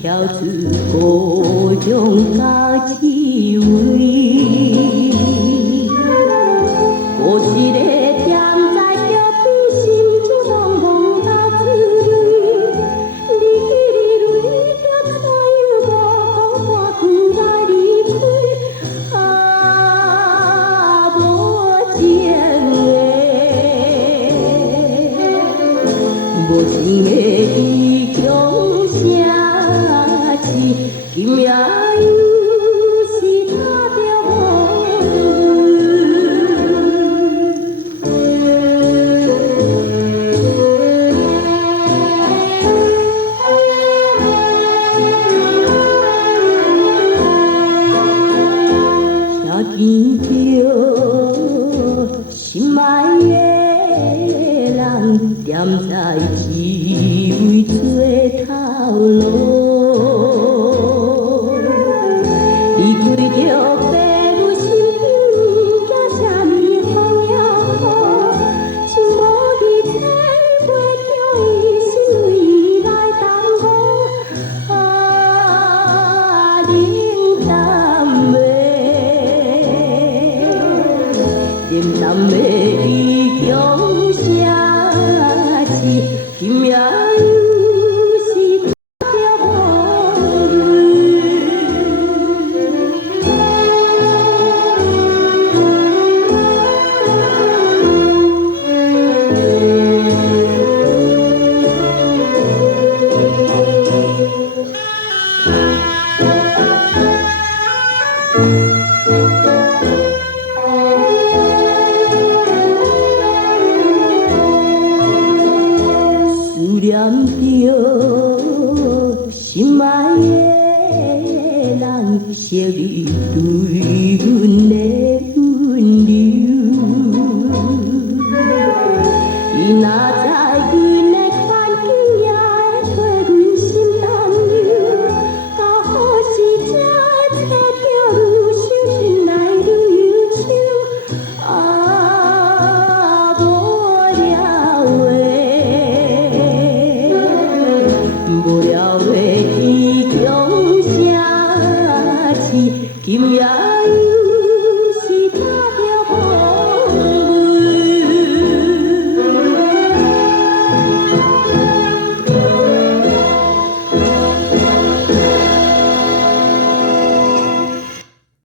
跳出各种假滋味。有一个踮在脚边，心就茫茫打滋味。你泪着怎样无大句来离开？无情的，无情的异乡声是今夜。听着心爱的人，踮在只为做头路，离开着父母身边，惊啥物风也好，情无义切袂叫伊心为伊来担负，冷淡的。冷淡的异乡声是今夜又是条风雨。思念着心爱的人，惜你对阮的温柔。伊若知阮的环境，也会替阮心担忧。到何时才会找着愈想心内愈忧愁？无了的异乡声是今夜。